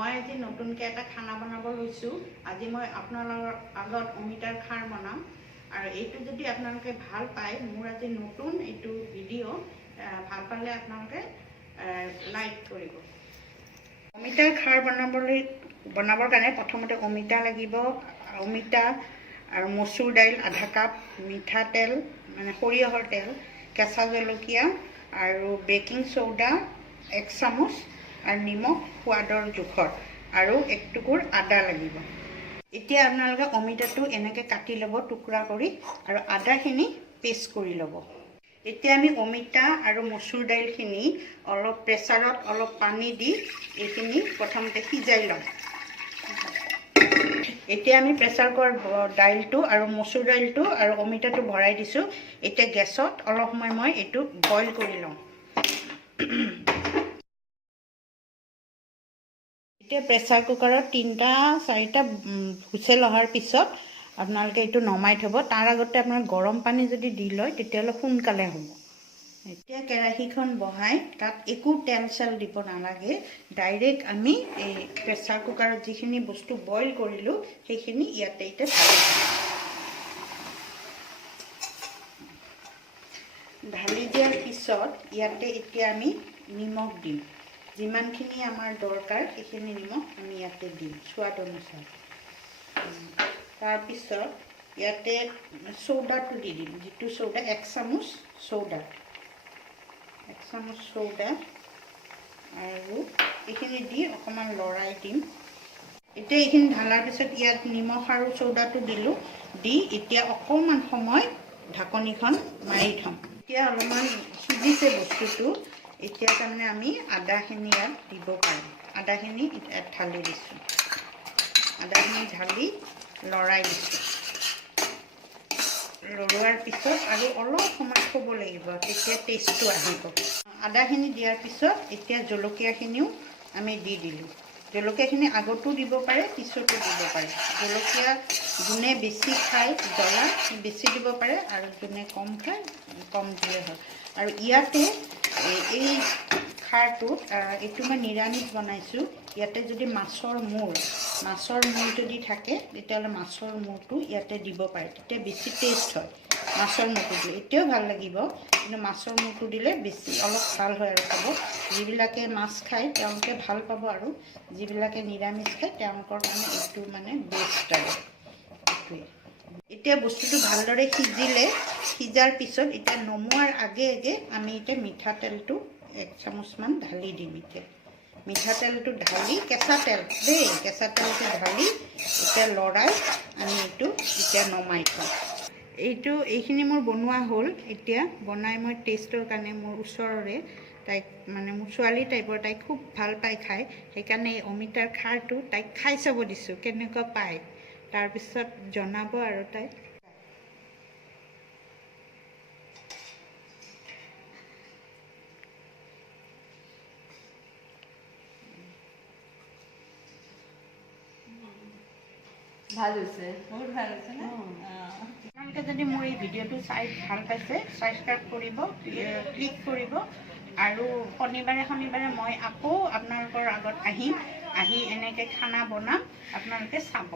মই আজি নতুনকৈ এটা খানা বনাব লৈছোঁ। আজি মই আপোনালোকৰ আগত অমিতাৰ খাৰ বনাম আৰু এইটো যদি আপোনালোকে ভাল পায়, মোৰ আজি নতুন এইটো ভিডিঅ' ভাল পালে আপোনালোকে লাইক কৰিব। অমিতাৰ খাৰ বনাবৰ কাৰণে প্ৰথমতে অমিতা লাগিব। অমিতা আৰু মচুৰ দাইল আধা কাপ, মিঠাতেল মানে সৰিয়হৰ তেল, কেঁচা জলকীয়া আৰু বেকিং চ'ডা 1 চামুচ আৰু নিমখ সোৱাদৰ জোখৰ আৰু 1 টুকুৰ আদা লাগিব। এতিয়া আপোনালোকে অমিতাটো এনেকৈ কাটি ল'ব টুকুৰা কৰি আৰু আদাখিনি পেষ্ট কৰি ল'ব। এতিয়া আমি অমিতা আৰু মচুৰ দাইলখিনি অলপ প্ৰেছাৰত অলপ পানী দি এইখিনি প্ৰথমতে সিজাই ল'ম। এতিয়া আমি প্ৰেছাৰ কৰা দাইলটো আৰু মচুৰ দাইলটো আৰু অমিতাটো ভৰাই দিছোঁ। এতিয়া গেছত অলপ সময় মই এইটো বইল কৰি লওঁ। এতিয়া প্ৰেছাৰ কুকাৰত 3-4টা হুইচেল অহাৰ পিছত আপোনালোকে এইটো নমাই থ'ব। তাৰ আগতে আপোনাৰ গৰম পানী যদি দি লয় তেতিয়াহ'লে সোনকালে হ'ব। এতিয়া কেৰাহীখন বহাই তাত একো তেল চেল দিব নালাগে। ডাইৰেক্ট আমি এই প্ৰেছাৰ কুকাৰত যিখিনি বস্তু বইল কৰিলোঁ সেইখিনি ইয়াতে এতিয়া ঢালি দিয়াৰ পিছত ইয়াতে এতিয়া আমি নিমখ দিম। যিমানখিনি আমাৰ দৰকাৰ সেইখিনি নিমখ আমি ইয়াতে দিম সোৱাদ অনুসাৰে। তাৰপিছত ইয়াতে চৌদাটো দি দিম, যিটো চৌদা 1 চামুচ চৌদা, 1 চামুচ চৌদা আৰু এইখিনি দি অকণমান লৰাই দিম। এতিয়া এইখিনি ঢালাৰ পিছত ইয়াত নিমখ আৰু চৌদাটো দিলোঁ, দি এতিয়া অকণমান সময় ঢাকনিখন মাৰি থ'ম। এতিয়া অলপমান সিজিছে বস্তুটো। এতিয়া তাৰমানে আমি আদাখিনি ইয়াত দিব পাৰোঁ। আদাখিনি ইয়াত ঢালি দিছোঁ, আদাখিনি ঢালি লৰাই দিছোঁ। লৰোৱাৰ পিছত আৰু অলপ সময় থ'ব লাগিব, তেতিয়া টেষ্টটো আহিব। আদাখিনি দিয়াৰ পিছত এতিয়া জলকীয়াখিনিও আমি দি দিলোঁ। জলকীয়াখিনি আগতো দিব পাৰে, পিছতো দিব পাৰে। জলকীয়া যোনে বেছি খায় জ্বলা বেছি দিব পাৰে আৰু যোনে কম খায় কম দিলে হয়। আৰু ইয়াতে এই খাৰটোত এইটো মই নিৰামিষ বনাইছোঁ। ইয়াতে যদি মাছৰ মূৰ যদি থাকে তেতিয়াহ'লে মাছৰ মূৰটো ইয়াতে দিব পাৰে, তেতিয়া বেছি টেষ্ট হয়। মাছৰ মূৰটো দিলে এতিয়াও ভাল লাগিব, কিন্তু মাছৰ মূৰটো দিলে বেছি অলপ ভাল হয় আৰু খাব। যিবিলাকে মাছ খায় তেওঁলোকে ভাল পাব আৰু যিবিলাকে নিৰামিষ খায় তেওঁলোকৰ কাৰণে এইটো মানে বেষ্ট আৰু এইটোৱে। এতিয়া বস্তুটো ভালদৰে সিজাৰ পিছত এতিয়া নমোৱাৰ আগে আগে আমি এতিয়া মিঠাতেলটো 1 চামুচমান ঢালি দিম। এতিয়া মিঠাতেলটো ঢালি, কেঁচা তেল দেই, কেঁচা তেলটো ঢালি এতিয়া লৰাই আমি এইটো এতিয়া নমাই থওঁ। এইখিনি মোৰ বনোৱা হ'ল। এতিয়া বনাই মই টেষ্টৰ কাৰণে মোৰ ওচৰৰে তাইক মানে মোৰ ছোৱালী টাইপৰ, তাইক খুব ভাল পাই খায়, সেইকাৰণে এই অমিতাৰ খাৰটো তাইক খাই চাব দিছোঁ কেনেকুৱা পায়, তাৰপিছত জনাব আৰু তাইক। ভাল হৈছে, বহুত ভাল হৈছে ন? আপোনালোকে যদি মোৰ এই ভিডিঅ'টো চাই ভাল পাইছে, ছাবস্ক্ৰাইব কৰিব, ক্লিক কৰিব আৰু শনিবাৰে মই আকৌ আপোনালোকৰ আগত আহি এনেকৈ খানা বনাম, আপোনালোকে চাব।